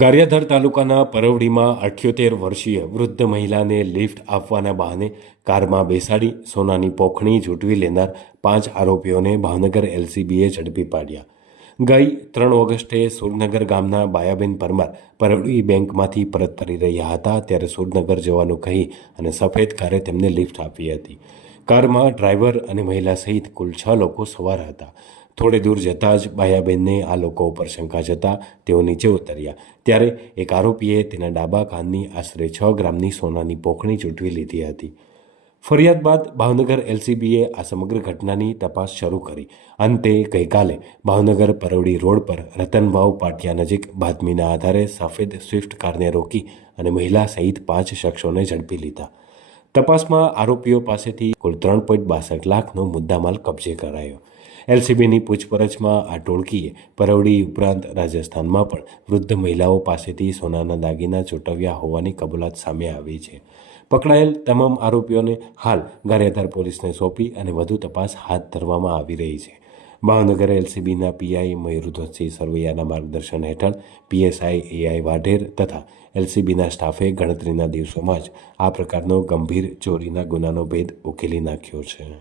ગારિયાધાર તાલુકાના પરવડીમાં 78 વર્ષીય વૃદ્ધ મહિલાને લિફ્ટ આપવાના બહાને કારમાં બેસાડી સોનાની પોખણી ઝૂંટવી લેનાર 5 આરોપીઓને ભાવનગર એલસીબીએ ઝડપી પાડ્યા. ગઈ 3 ઓગસ્ટે સુરનગર ગામના બાયાબેન પરમાર પરવડી બેંકમાંથી પરત ફરી રહ્યા હતા ત્યારે સુરનગર જવાનું કહી અને સફેદ કારે તેમને લિફ્ટ આપી હતી. કારમાં ડ્રાઈવર અને મહિલા સહિત કુલ 6 લોકો સવાર હતા. થોડે દૂર જતાં જ બાયાબેનને આ લોકો ઉપર શંકા જતાં તેઓ નીચે ઉતર્યા ત્યારે એક આરોપીએ તેના ડાબા કાનની આશરે 6 ગ્રામની સોનાની પોખણી ઝૂંટવી લીધી હતી. ફરિયાદ બાદ ભાવનગર એલસીબીએ આ સમગ્ર ઘટનાની તપાસ શરૂ કરી. અંતે ગઈકાલે ભાવનગર પરવડી રોડ પર રતનવાવ પાટિયા નજીક બાતમીના આધારે સફેદ સ્વિફ્ટ કારને રોકી અને મહિલા સહિત 5 શખ્સોને ઝડપી લીધા. તપાસમાં આરોપીઓ પાસેથી કુલ 3.62 લાખનો મુદ્દામાલ કબજે કરાયો. એલસીબીની પૂછપરછમાં આ ટોળકીએ પરવડી ઉપરાંત રાજસ્થાનમાં પણ વૃદ્ધ મહિલાઓ પાસેથી સોનાના દાગીના ચૂંટવ્યા હોવાની કબૂલાત સામે આવી છે. પકડાયેલ તમામ આરોપીઓને હાલ ગારિયાધાર પોલીસને સોંપી અને વધુ તપાસ હાથ ધરવામાં આવી રહી છે. ભાવનગર એલસીબીના પીઆઈ મયુરધ્વજસિંહ સરવૈયાના માર્ગદર્શન હેઠળ પીએસઆઈ એઆઈ વાઢેર તથા એલસીબીના સ્ટાફે ગણતરીના દિવસોમાં જ આ પ્રકારનો ગંભીર ચોરીના ગુનાનો ભેદ ઉકેલી નાખ્યો છે.